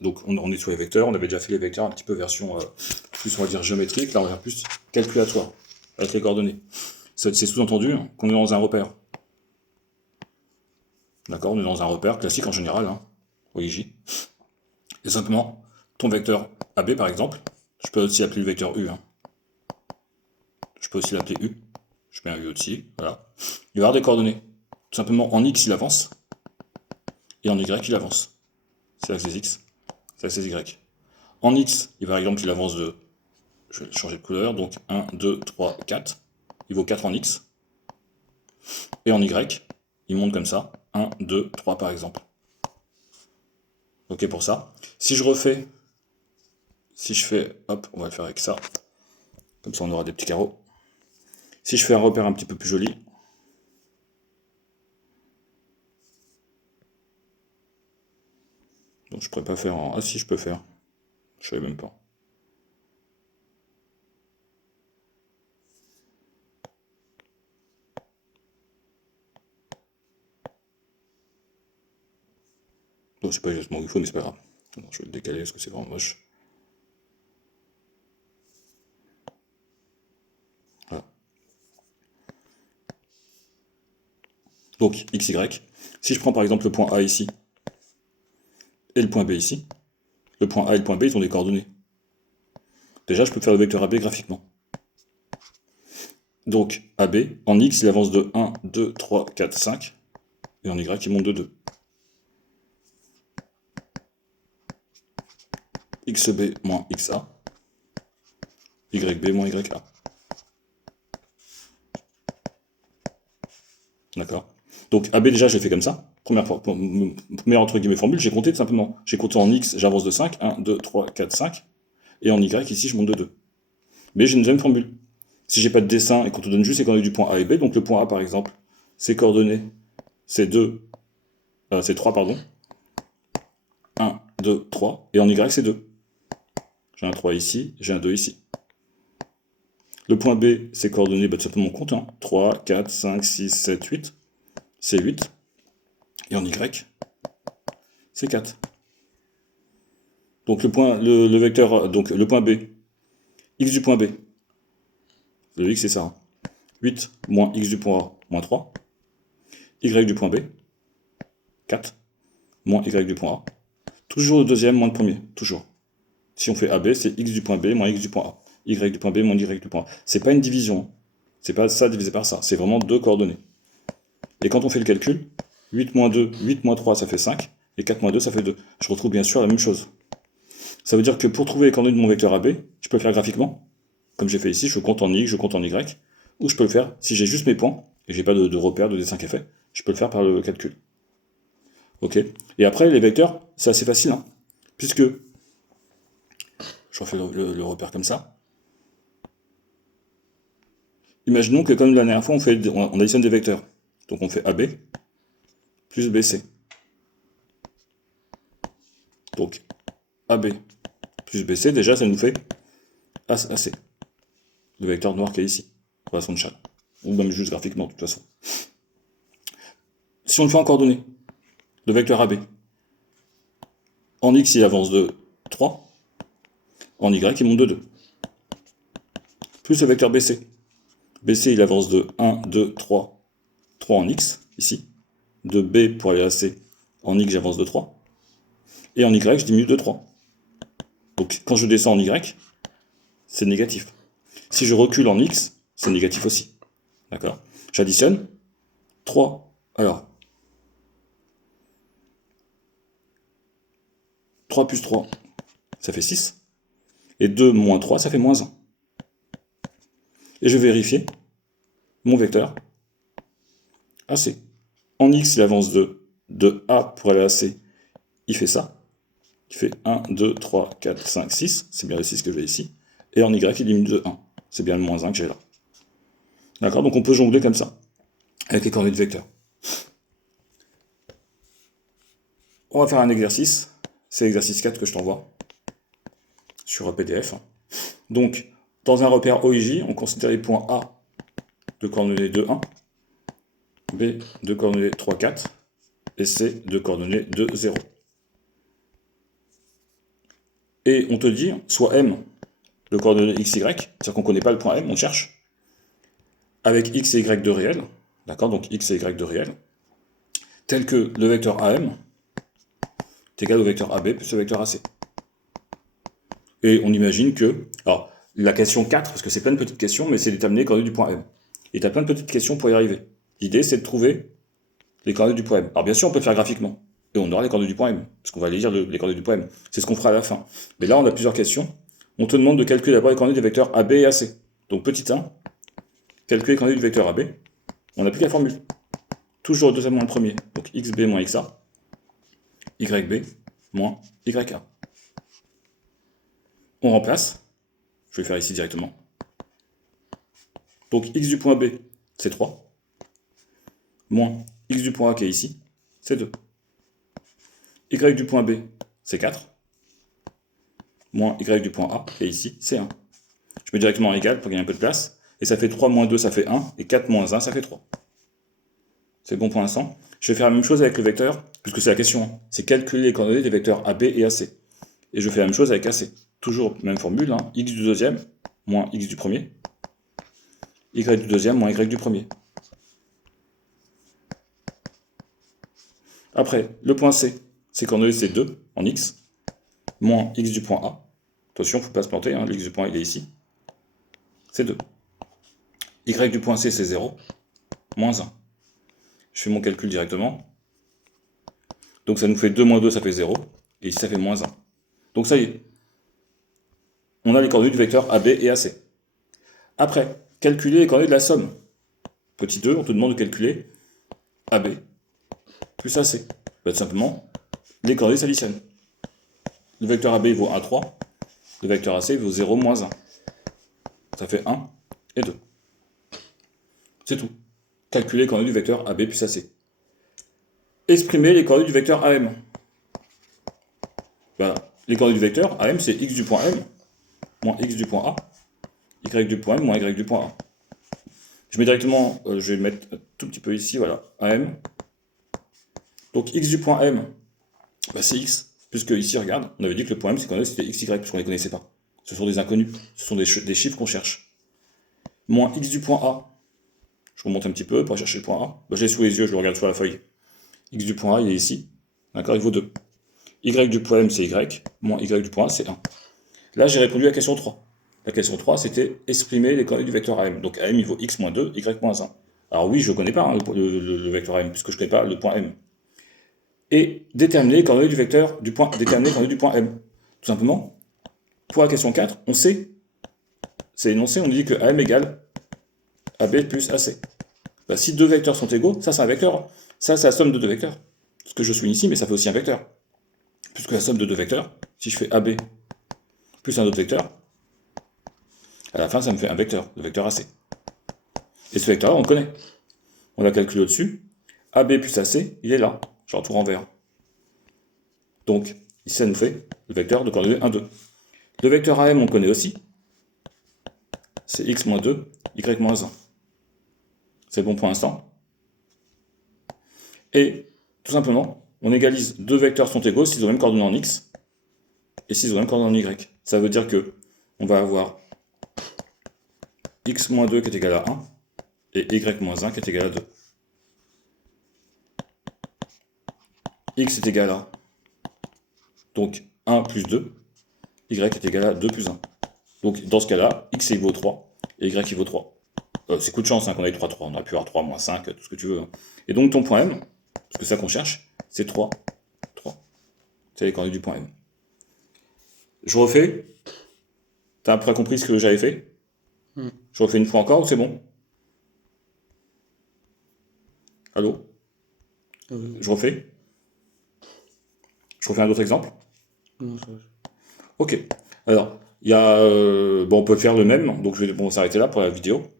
Donc on est sur les vecteurs, on avait déjà fait les vecteurs un petit peu version plus on va dire géométrique, là on va faire plus calculatoire, avec les coordonnées. C'est sous-entendu qu'on est dans un repère. D'accord, on est dans un repère classique en général, OIJ. Et simplement, ton vecteur AB par exemple, je peux aussi appeler le vecteur U. Je peux aussi l'appeler U. Je mets un U au-dessus, voilà. Il va avoir des coordonnées. Tout simplement en X il avance, et en Y il avance. C'est l'axe des X, c'est l'axe des Y. En X, il va par exemple il avance de... Je vais changer de couleur, donc 1, 2, 3, 4. Il vaut 4 en X. Et en Y, il monte comme ça, 1, 2, 3 par exemple. Ok pour ça. Si je fais, hop, on va le faire avec ça. Comme ça on aura des petits carreaux. Si je fais un repère un petit peu plus joli, donc je pourrais pas faire en... Ah si, je peux faire. Je savais même pas. Bon, c'est pas exactement où il faut, mais c'est pas grave. Alors, je vais le décaler parce que c'est vraiment moche. Voilà. Donc, XY. Si je prends par exemple le point A ici, et le point B ici, le point A et le point B, ils ont des coordonnées. Déjà, je peux faire le vecteur AB graphiquement. Donc, AB, en X, il avance de 1, 2, 3, 4, 5, et en Y, il monte de 2. XB moins XA, YB moins YA. D'accord. Donc AB déjà, je l'ai fait comme ça. Première entre guillemets formule, j'ai compté tout simplement. J'ai compté en X, j'avance de 5, 1, 2, 3, 4, 5. Et en Y, ici, je monte de 2. Mais j'ai une deuxième formule. Si j'ai pas de dessin et qu'on te donne juste les coordonnées du point A et B, donc le point A par exemple, ses coordonnées, c'est 3 pardon. 1, 2, 3. Et en Y, c'est 2. J'ai un 3 ici, j'ai un 2 ici. Le point B, ses coordonnées, tout simplement on compte. 3, 4, 5, 6, 7, 8. C'est 8. Et en Y, c'est 4. Donc le vecteur, donc le point B, x du point B, le x c'est ça, 8 moins x du point A, moins 3, y du point B, 4, moins y du point A, toujours le deuxième moins le premier, toujours. Si on fait AB, c'est x du point B moins x du point A, y du point B moins y du point A. C'est pas une division, c'est pas ça divisé par ça, c'est vraiment deux coordonnées. Et quand on fait le calcul, 8 moins 2, 8 moins 3, ça fait 5, et 4 moins 2, ça fait 2. Je retrouve bien sûr la même chose. Ça veut dire que pour trouver les coordonnées de mon vecteur AB, je peux le faire graphiquement, comme j'ai fait ici, je compte en X, je compte en Y, ou je peux le faire, si j'ai juste mes points, et j'ai pas de repère, de dessin qui est fait, je peux le faire par le calcul. Ok. Et après, les vecteurs, c'est assez facile, puisque, je refais le repère comme ça. Imaginons que comme la dernière fois, on additionne des vecteurs. Donc on fait AB plus BC. Donc AB plus BC, déjà ça nous fait AC. Le vecteur noir qui est ici, relation de chat. Ou même juste graphiquement, de toute façon. Si on le fait en coordonnées, le vecteur AB, en X il avance de 3, en Y il monte de 2. Plus le vecteur BC. BC il avance de 1, 2, 3, 3 en X, ici. De B pour aller à C, en X j'avance de 3. Et en Y je diminue de 3. Donc quand je descends en Y, c'est négatif. Si je recule en X, c'est négatif aussi. D'accord. J'additionne 3. Alors, 3 plus 3, ça fait 6. Et 2 moins 3, ça fait moins 1. Et je vais vérifier mon vecteur AC. En X, il avance de A pour aller à C. Il fait ça. Il fait 1, 2, 3, 4, 5, 6. C'est bien le 6 que j'ai ici. Et en Y, il diminue de 1. C'est bien le moins 1 que j'ai là. D'accord. Donc on peut jongler comme ça, avec les coordonnées de vecteurs. On va faire un exercice. C'est l'exercice 4 que je t'envoie sur PDF. Donc, dans un repère OIJ, on considère les points A de coordonnées 2, 1, B de coordonnées 3, 4, et C de coordonnées 2, 0. Et on te dit, soit M, le coordonnée x, y, c'est-à-dire qu'on ne connaît pas le point M, on cherche, avec x et y de réel, d'accord, donc x et y de réel, tel que le vecteur AM est égal au vecteur AB plus le vecteur AC. Et on imagine que, alors, la question 4, parce que c'est plein de petites questions, mais c'est déterminer les coordonnées du point M. Et tu as plein de petites questions pour y arriver. L'idée, c'est de trouver les coordonnées du point M. Alors bien sûr, on peut le faire graphiquement, et on aura les coordonnées du point M, parce qu'on va aller lire les coordonnées du point M. C'est ce qu'on fera à la fin. Mais là, on a plusieurs questions. On te demande de calculer d'abord les coordonnées des vecteurs AB et AC. Donc petit 1, calculer les coordonnées du vecteur AB. On applique la formule. Toujours le deuxième moins le premier. Donc xb moins xa, yb moins ya. On remplace. Je vais le faire ici directement. Donc x du point B, c'est 3. Moins x du point A qui est ici, c'est 2. Y du point B, c'est 4. Moins y du point A qui est ici, c'est 1. Je mets directement égal pour gagner un peu de place. Et ça fait 3 moins 2, ça fait 1. Et 4 moins 1, ça fait 3. C'est bon pour l'instant. Je vais faire la même chose avec le vecteur, puisque c'est la question. Hein. C'est calculer les coordonnées des vecteurs AB et AC. Et je fais la même chose avec AC. Toujours même formule, hein. X du deuxième moins x du premier. Y du deuxième moins y du premier. Après, le point C, ses coordonnées c'est 2 en x, moins x du point A. Attention, il ne faut pas se planter, hein. X du point A il est ici. C'est 2. Y du point C c'est 0, moins 1. Je fais mon calcul directement. Donc ça nous fait 2 moins 2, ça fait 0. Et ici ça fait moins 1. Donc ça y est. On a les coordonnées du vecteur AB et AC. Après, calculer les coordonnées de la somme. Petit 2, on te demande de calculer AB plus AC. Tout simplement, les coordonnées s'additionnent. Le vecteur AB vaut 1, 3. Le vecteur AC vaut 0, moins 1. Ça fait 1 et 2. C'est tout. Calculer les coordonnées du vecteur AB plus AC. Exprimer les coordonnées du vecteur AM. Ben, les coordonnées du vecteur AM, c'est x du point M moins x du point A, y du point M moins y du point A. Je mets directement, je vais mettre un tout petit peu ici, voilà, AM. Donc x du point M, bah c'est x, puisque ici, regarde, on avait dit que le point M, c'est qu'on c'était x, y, puisqu'on ne les connaissait pas. Ce sont des inconnus, ce sont des chiffres qu'on cherche. Moins x du point A, je remonte un petit peu pour chercher le point A. Bah, j'ai sous les yeux, je le regarde sur la feuille. X du point A, il est ici. D'accord, il vaut 2. Y du point M, c'est y, moins y du point A, c'est 1. Là, j'ai répondu à la question 3. La question 3, c'était exprimer les coordonnées du vecteur AM. Donc AM, il vaut x moins 2, y moins 1. Alors oui, je ne connais pas hein, le vecteur AM, puisque je ne connais pas le point M. Et déterminer les coordonnées du vecteur du point, déterminer les coordonnées du point M. Tout simplement, pour la question 4, on sait, c'est énoncé, on dit que AM égale AB plus AC. Bah, si deux vecteurs sont égaux, ça c'est un vecteur. Ça, c'est la somme de deux vecteurs. Ce que je souligne ici, mais ça fait aussi un vecteur. Puisque la somme de deux vecteurs, si je fais AB plus un autre vecteur, à la fin, ça me fait un vecteur, le vecteur AC. Et ce vecteur-là, on le connaît. On l'a calculé au-dessus. AB plus AC, il est là. Je retourne en vert. Donc, ici, ça nous fait le vecteur de coordonnées 1, 2. Le vecteur AM, on connaît aussi. C'est x moins 2, y moins 1. C'est bon pour l'instant. Et, tout simplement, on égalise deux vecteurs sont égaux s'ils ont le même coordonnées en x et s'ils ont le même coordonnées en y. Ça veut dire que on va avoir x moins 2 qui est égal à 1 et y moins 1 qui est égal à 2. X est égal à donc 1 plus 2, y est égal à 2 plus 1. Donc dans ce cas-là, x il vaut 3 et y il vaut 3. C'est coup de chance hein, qu'on ait 3, 3. On aurait pu avoir 3 moins 5, tout ce que tu veux. Hein. Et donc ton point M, parce que c'est ça qu'on cherche, c'est 3, 3. C'est les coordonnées du point M. Je refais. T'as à peu près compris ce que j'avais fait? Je refais une fois encore ou c'est bon? Allô? Je refais? Je refais un autre exemple? Non, ça... Ok. Alors, il y a, bon, on peut faire le même, donc je vais bon, s'arrêter là pour la vidéo.